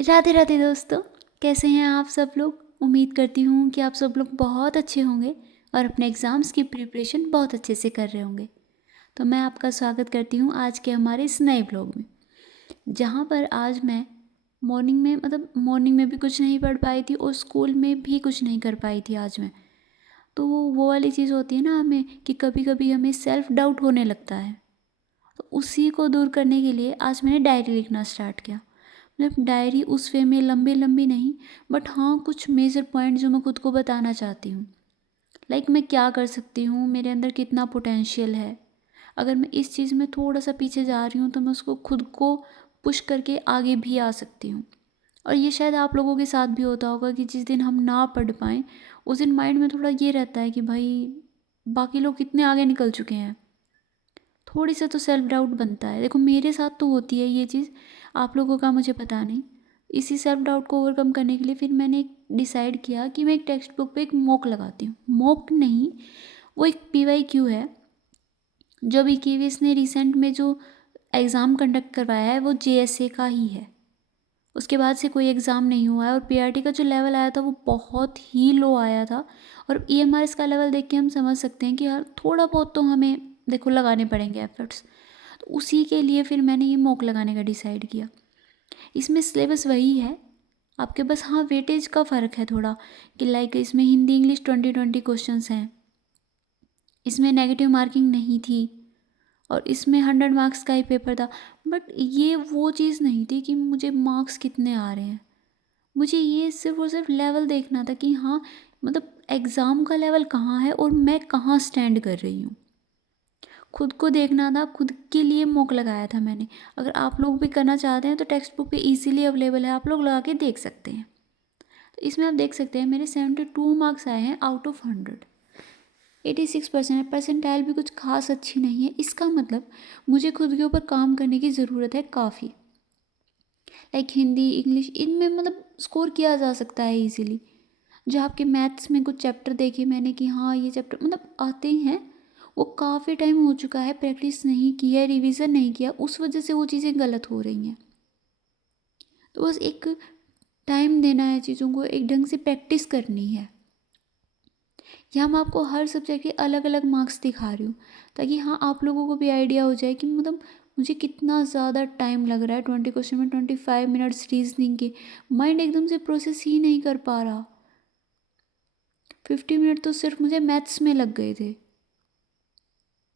राधे राधे दोस्तों, कैसे हैं आप सब लोग। उम्मीद करती हूँ कि आप सब लोग बहुत अच्छे होंगे और अपने एग्ज़ाम्स की प्रिपरेशन बहुत अच्छे से कर रहे होंगे। तो मैं आपका स्वागत करती हूँ आज के हमारे इस नए ब्लॉग में, जहाँ पर आज मैं मॉर्निंग में भी कुछ नहीं पढ़ पाई थी और स्कूल में भी कुछ नहीं कर पाई थी आज मैं। तो वो वाली चीज़ होती है ना हमें, कि कभी कभी हमें सेल्फ डाउट होने लगता है। तो उसी को दूर करने के लिए आज मैंने डायरी लिखना स्टार्ट किया। मतलब डायरी उस वे में लंबी लंबी नहीं, बट हाँ कुछ मेजर पॉइंट जो मैं खुद को बताना चाहती हूँ। लाइक मैं क्या कर सकती हूँ, मेरे अंदर कितना पोटेंशियल है। अगर मैं इस चीज़ में थोड़ा सा पीछे जा रही हूँ तो मैं उसको खुद को पुश करके आगे भी आ सकती हूँ। और ये शायद आप लोगों के साथ भी होता होगा कि जिस दिन हम ना पढ़ पाएँ उस दिन माइंड में थोड़ा ये रहता है कि भाई बाकी लोग कितने आगे निकल चुके हैं। थोड़ी सा तो सेल्फ डाउट बनता है। देखो मेरे साथ तो होती है ये चीज़, आप लोगों का मुझे पता नहीं। इसी सेल्फ डाउट को ओवरकम करने के लिए फिर मैंने डिसाइड किया कि मैं एक टेक्स्ट बुक पे एक मॉक लगाती हूँ। मॉक नहीं, वो एक PYQ है। जो भी KVS ने रिसेंट में जो एग्ज़ाम कंडक्ट करवाया है वो JSA का ही है। उसके बाद से कोई एग्ज़ाम नहीं हुआ है और PRT का जो लेवल आया था वो बहुत ही लो आया था। और EMRS का लेवल देख के हम समझ सकते हैं कि यार थोड़ा बहुत तो हमें देखो लगाने पड़ेंगे एफर्ट्स। तो उसी के लिए फिर मैंने ये मॉक लगाने का डिसाइड किया। इसमें सिलेबस वही है आपके, बस हाँ वेटेज का फ़र्क है थोड़ा, कि लाइक इसमें हिंदी इंग्लिश 20-20 क्वेश्चंस हैं। इसमें नेगेटिव मार्किंग नहीं थी और इसमें 100 मार्क्स का ही पेपर था। बट ये वो चीज़ नहीं थी कि मुझे मार्क्स कितने आ रहे हैं। मुझे ये सिर्फ और सिर्फ लेवल देखना था कि हाँ मतलब एग्ज़ाम का लेवल कहाँ है और मैं कहाँ स्टैंड कर रही हूँ। खुद को देखना था, खुद के लिए मॉक लगाया था मैंने। अगर आप लोग भी करना चाहते हैं तो टेक्स्ट बुक पे इजीली अवेलेबल है, आप लोग लगा के देख सकते हैं। तो इसमें आप देख सकते हैं मेरे 72 मार्क्स आए हैं आउट ऑफ 100। 86% है। परसेंटाइल भी कुछ खास अच्छी नहीं है। इसका मतलब मुझे खुद के ऊपर काम करने की ज़रूरत है काफ़ी। लाइक हिंदी इंग्लिश इनमें मतलब स्कोर किया जा सकता है इजीली। जो आपके मैथ्स में कुछ चैप्टर देखे मैंने कि हाँ ये चैप्टर मतलब आते ही हैं, वो काफ़ी टाइम हो चुका है, प्रैक्टिस नहीं की है, रिवीजन नहीं किया, उस वजह से वो चीज़ें गलत हो रही हैं। तो बस एक टाइम देना है चीज़ों को, एक ढंग से प्रैक्टिस करनी है। यहाँ मैं आपको हर सब्जेक्ट के अलग अलग मार्क्स दिखा रही हूँ ताकि हाँ आप लोगों को भी आइडिया हो जाए कि मतलब मुझे कितना ज़्यादा टाइम लग रहा है। 20 क्वेश्चन में 25 मिनट्स रीजनिंग के, माइंड एकदम से प्रोसेस ही नहीं कर पा रहा। 50 मिनट तो सिर्फ मुझे मैथ्स में लग गए थे।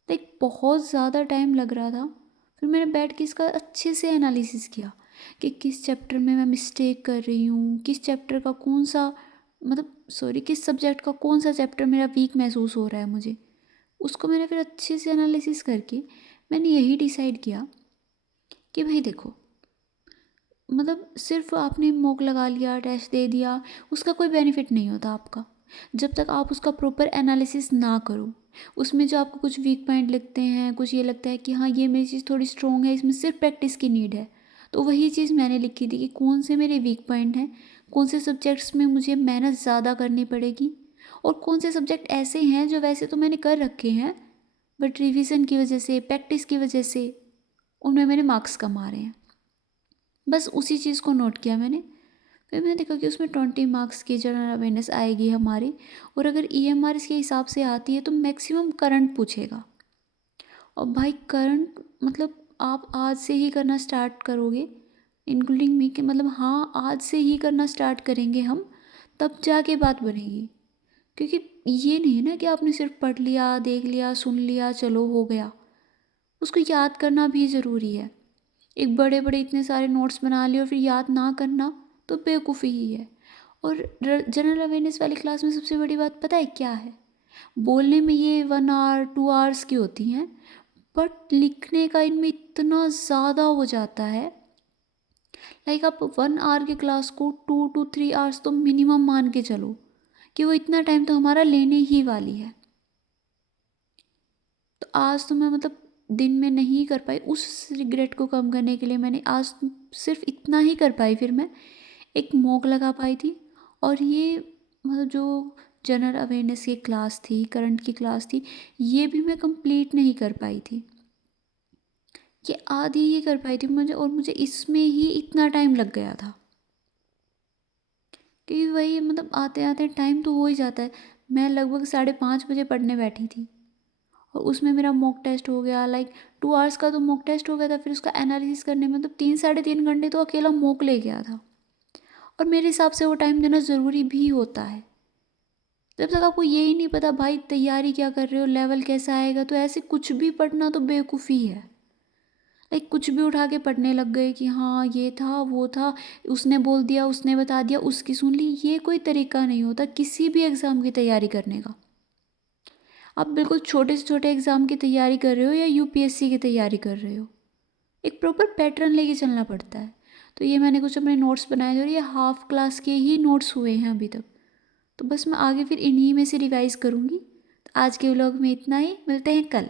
लाइक बहुत ज़्यादा टाइम लग रहा था। फिर मैंने बैठ के इसका अच्छे से एनालिसिस किया कि किस चैप्टर में मैं मिस्टेक कर रही हूँ, किस चैप्टर का कौन सा किस सब्जेक्ट का कौन सा चैप्टर मेरा वीक महसूस हो रहा है मुझे। उसको मैंने फिर अच्छे से एनालिसिस करके मैंने यही डिसाइड किया कि भाई देखो मतलब सिर्फ आपने मॉक लगा लिया, टेस्ट दे दिया, उसका कोई बेनिफिट नहीं होता आपका जब तक आप उसका प्रॉपर एनालिसिस ना करो। उसमें जो आपको कुछ वीक पॉइंट लगते हैं, कुछ ये लगता है कि हाँ ये मेरी चीज़ थोड़ी स्ट्रॉन्ग है, इसमें सिर्फ प्रैक्टिस की नीड है, तो वही चीज़ मैंने लिखी थी कि कौन से मेरे वीक पॉइंट हैं, कौन से सब्जेक्ट्स में मुझे मेहनत ज़्यादा करनी पड़ेगी और कौन से सब्जेक्ट ऐसे हैं जो वैसे तो मैंने कर रखे हैं बट रिविज़न की वजह से, प्रैक्टिस की वजह से उनमें मेरे मार्क्स कम आ रहे हैं। बस उसी चीज़ को नोट किया मैंने। फिर मैंने देखा कि उसमें 20 मार्क्स की जनरल अवेयरनेस आएगी हमारी, और अगर EMR इसके हिसाब से आती है तो मैक्सिमम करंट पूछेगा। और भाई करंट मतलब आप आज से ही करना स्टार्ट करोगे, इंक्लूडिंग मी, कि मतलब हाँ आज से ही करना स्टार्ट करेंगे हम, तब जाके बात बनेगी। क्योंकि ये नहीं है ना कि आपने सिर्फ पढ़ लिया, देख लिया, सुन लिया, चलो हो गया। उसको याद करना भी ज़रूरी है। एक बड़े बड़े इतने सारे नोट्स बना लिए और फिर याद ना करना तो बेवकूफ़ी ही है। और जनरल अवेयरनेस वाली क्लास में सबसे बड़ी बात पता है क्या है, बोलने में ये 1 आवर 2 आवर्स की होती हैं, बट लिखने का इनमें इतना ज़्यादा हो जाता है। लाइक आप 1 आवर की क्लास को 2 to 3 आवर्स तो मिनिमम मान के चलो कि वो इतना टाइम तो हमारा लेने ही वाली है। तो आज तो मैं मतलब दिन में नहीं कर पाई, उस रिग्रेट को कम करने के लिए मैंने आज सिर्फ इतना ही कर पाई। फिर मैं एक मॉक लगा पाई थी। और ये मतलब जो जनरल अवेयरनेस की क्लास थी, करंट की क्लास थी, ये भी मैं कंप्लीट नहीं कर पाई थी। ये आधी ही कर पाई थी मुझे, और मुझे इसमें ही इतना टाइम लग गया था। क्योंकि वही मतलब आते आते टाइम तो हो ही जाता है। मैं लगभग 5:30 बजे पढ़ने बैठी थी और उसमें मेरा मॉक टेस्ट हो गया, लाइक 2 आवर्स का तो मॉक टेस्ट हो गया था। फिर उसका एनालिसिस करने में मतलब 3 साढ़े 3 घंटे तो अकेला मॉक ले गया था। और मेरे हिसाब से वो टाइम देना ज़रूरी भी होता है। जब तक आपको ये ही नहीं पता भाई तैयारी क्या कर रहे हो, लेवल कैसा आएगा, तो ऐसे कुछ भी पढ़ना तो बेवकूफ़ी है। लाइक कुछ भी उठा के पढ़ने लग गए कि हाँ ये था वो था, उसने बोल दिया उसने बता दिया उसकी सुन ली। ये कोई तरीका नहीं होता किसी भी एग्ज़ाम की तैयारी करने का। आप बिल्कुल छोटे से छोटे एग्ज़ाम की तैयारी कर रहे हो या यूपीएससी की तैयारी कर रहे हो, एक प्रॉपर पैटर्न लेके चलना पड़ता है। तो ये मैंने कुछ अपने नोट्स बनाए थे और ये हाफ क्लास के ही नोट्स हुए हैं अभी तक। तो बस मैं आगे फिर इन्हीं में से रिवाइज़ करूँगी। तो आज के व्लॉग में इतना ही, मिलते हैं कल।